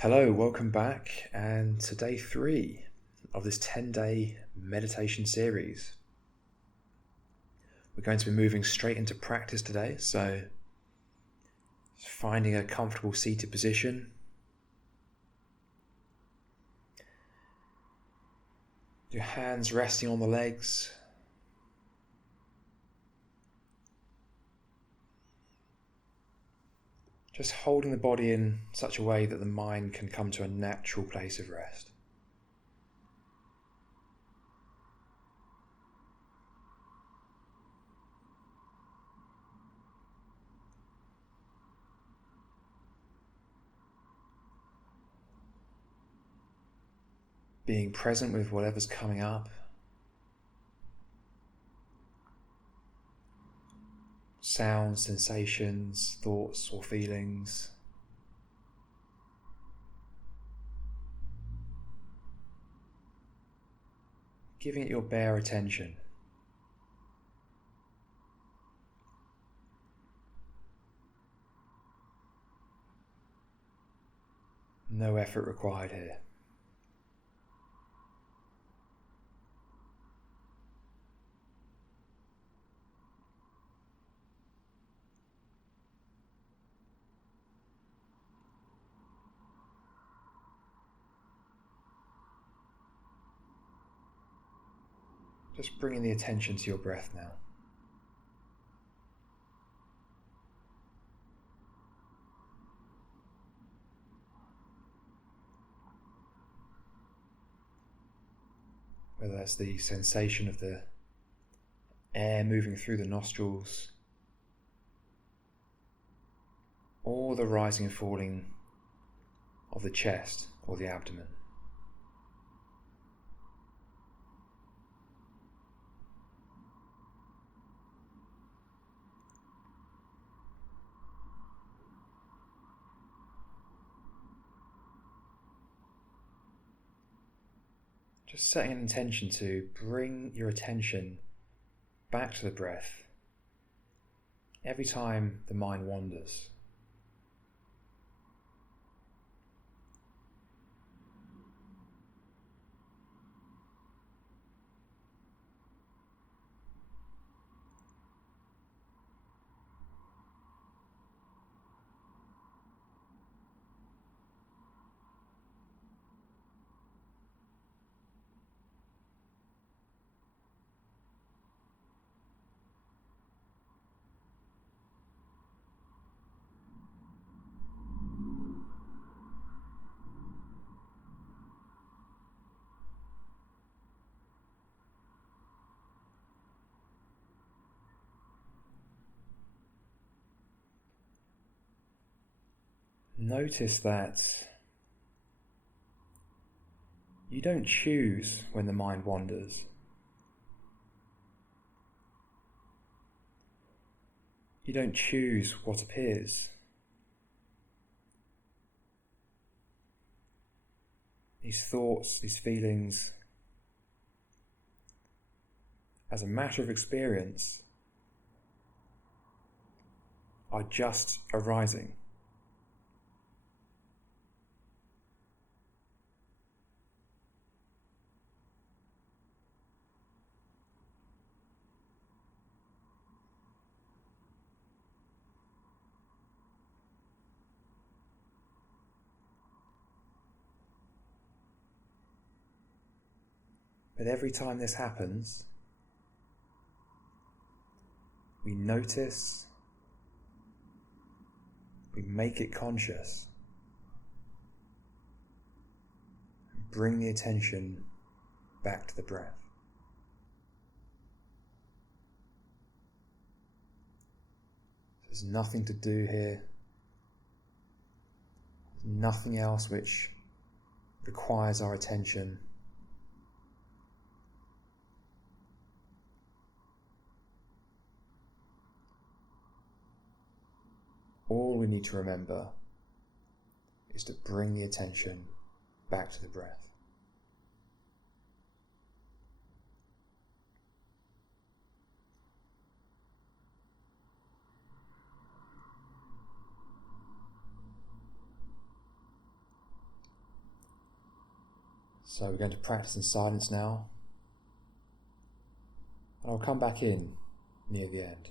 Hello, welcome back, and to day 3 of this 10-day meditation series. We're going to be moving straight into practice today, so finding a comfortable seated position. Your hands resting on the legs. Just holding the body in such a way that the mind can come to a natural place of rest. Being present with whatever's coming up. Sounds, sensations, thoughts or feelings. Giving it your bare attention. No effort required here. Just bringing the attention to your breath now. Whether that's the sensation of the air moving through the nostrils, or the rising and falling of the chest or the abdomen. Just setting an intention to bring your attention back to the breath every time the mind wanders. Notice that you don't choose when the mind wanders. You don't choose what appears. These thoughts, these feelings, as a matter of experience, are just arising. But every time this happens, we notice, we make it conscious, and bring the attention back to the breath. There's nothing to do here. There's nothing else which requires our attention. All we need to remember is to bring the attention back to the breath. So we're going to practice in silence now, and I'll come back in near the end.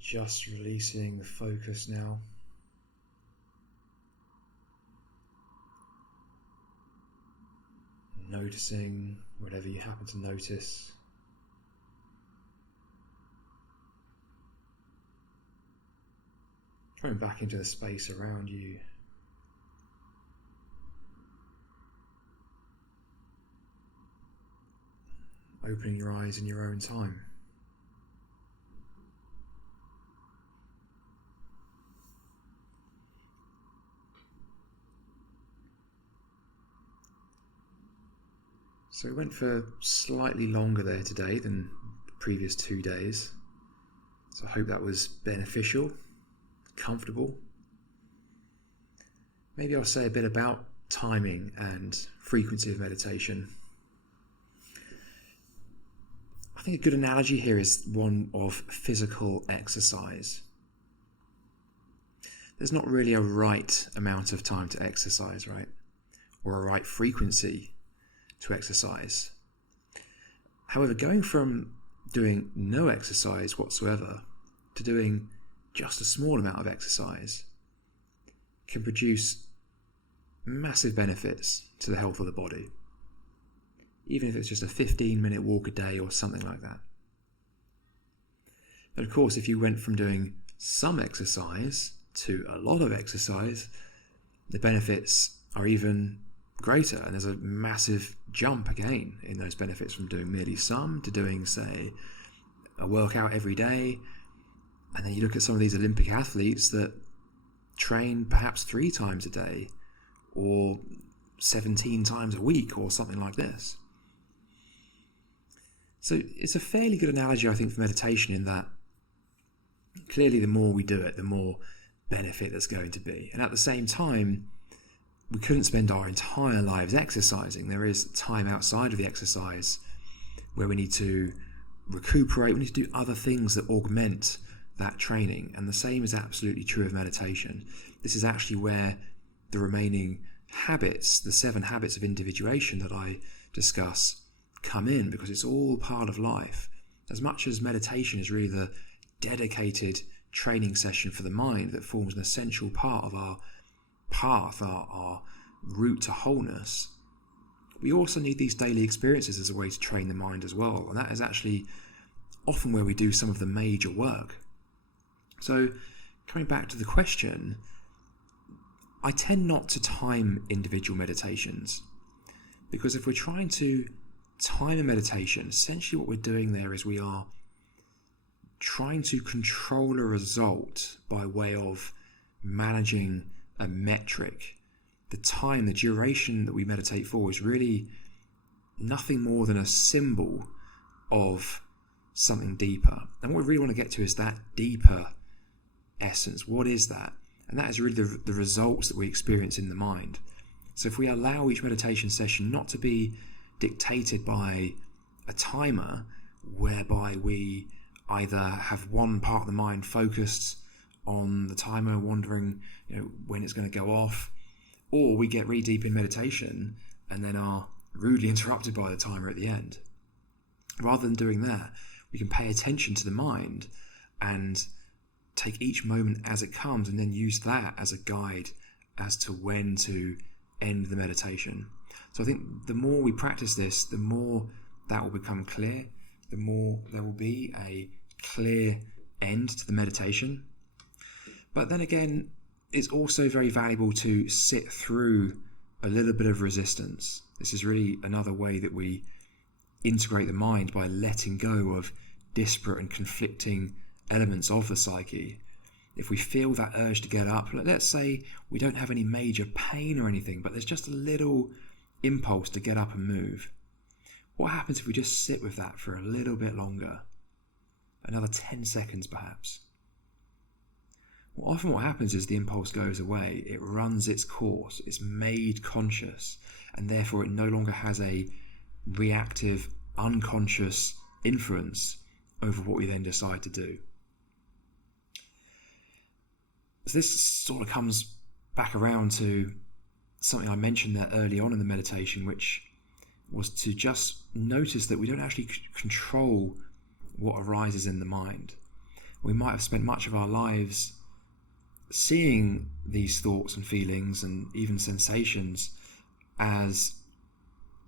just releasing the focus now. Noticing whatever you happen to notice. Going back into the space around you. Opening your eyes in your own time. So we went for slightly longer there today than the previous 2 days. So I hope that was beneficial, comfortable. Maybe I'll say a bit about timing and frequency of meditation. I think a good analogy here is one of physical exercise. There's not really a right amount of time to exercise, right? Or a right frequency to exercise. However, going from doing no exercise whatsoever to doing just a small amount of exercise can produce massive benefits to the health of the body, even if it's just a 15-minute walk a day or something like that. But of course, if you went from doing some exercise to a lot of exercise, the benefits are even greater, and there's a massive jump again in those benefits from doing merely some to doing, say, a workout every day. And then you look at some of these Olympic athletes that train perhaps 3 times a day or 17 times a week or something like this. So it's a fairly good analogy, I think, for meditation, in that clearly the more we do it, the more benefit there's going to be. And at the same time, we couldn't spend our entire lives exercising. There is time outside of the exercise where we need to recuperate, we need to do other things that augment that training. And the same is absolutely true of meditation. This is actually where the remaining habits, the 7 habits of individuation that I discuss, come in, because it's all part of life. As much as meditation is really the dedicated training session for the mind that forms an essential part of our path, our route to wholeness, we also need these daily experiences as a way to train the mind as well. And that is actually often where we do some of the major work. So coming back to the question, I tend not to time individual meditations, because if we're trying to time a meditation, essentially what we're doing there is we are trying to control a result by way of managing a metric. The time, the duration that we meditate for is really nothing more than a symbol of something deeper. And what we really want to get to is that deeper essence. What is that? And that is really the results that we experience in the mind. So if we allow each meditation session not to be dictated by a timer, whereby we either have one part of the mind focused on the timer, wondering, when it's going to go off, or we get really deep in meditation and then are rudely interrupted by the timer at the end. Rather than doing that, we can pay attention to the mind and take each moment as it comes, and then use that as a guide as to when to end the meditation. So I think the more we practice this, the more that will become clear, the more there will be a clear end to the meditation. But then again, it's also very valuable to sit through a little bit of resistance. This is really another way that we integrate the mind, by letting go of disparate and conflicting elements of the psyche. If we feel that urge to get up, let's say we don't have any major pain or anything, but there's just a little impulse to get up and move. What happens if we just sit with that for a little bit longer? Another 10 seconds perhaps. Well, often what happens is the impulse goes away, it runs its course, it's made conscious, and therefore it no longer has a reactive, unconscious influence over what we then decide to do. So this sort of comes back around to something I mentioned there early on in the meditation, which was to just notice that we don't actually control what arises in the mind. We might have spent much of our lives seeing these thoughts and feelings and even sensations as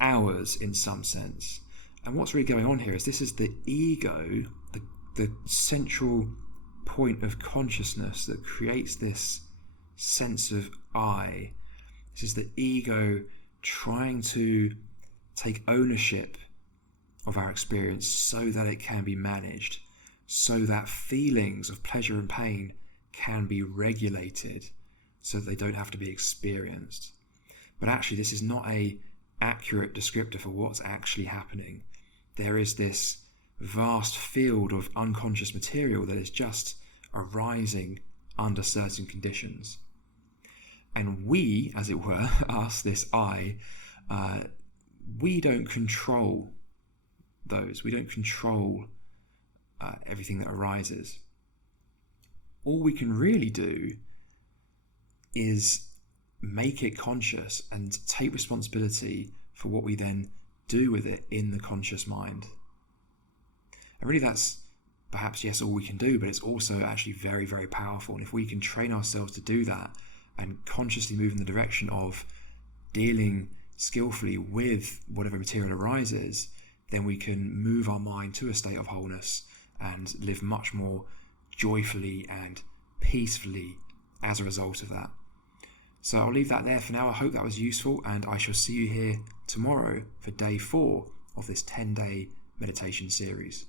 ours in some sense. And what's really going on here is this is the ego, the central point of consciousness that creates this sense of I. This is the ego trying to take ownership of our experience so that it can be managed, so that feelings of pleasure and pain can be regulated so that they don't have to be experienced. But actually, this is not a accurate descriptor for what's actually happening. There is this vast field of unconscious material that is just arising under certain conditions. And we, as it were, us, this I, we don't control those. We don't control everything that arises. All we can really do is make it conscious and take responsibility for what we then do with it in the conscious mind. And really that's perhaps, yes, all we can do, but it's also actually very, very powerful. And if we can train ourselves to do that and consciously move in the direction of dealing skillfully with whatever material arises, then we can move our mind to a state of wholeness and live much more joyfully and peacefully as a result of that. So I'll leave that there for now. I hope that was useful, and I shall see you here tomorrow for day 4 of this 10-day meditation series.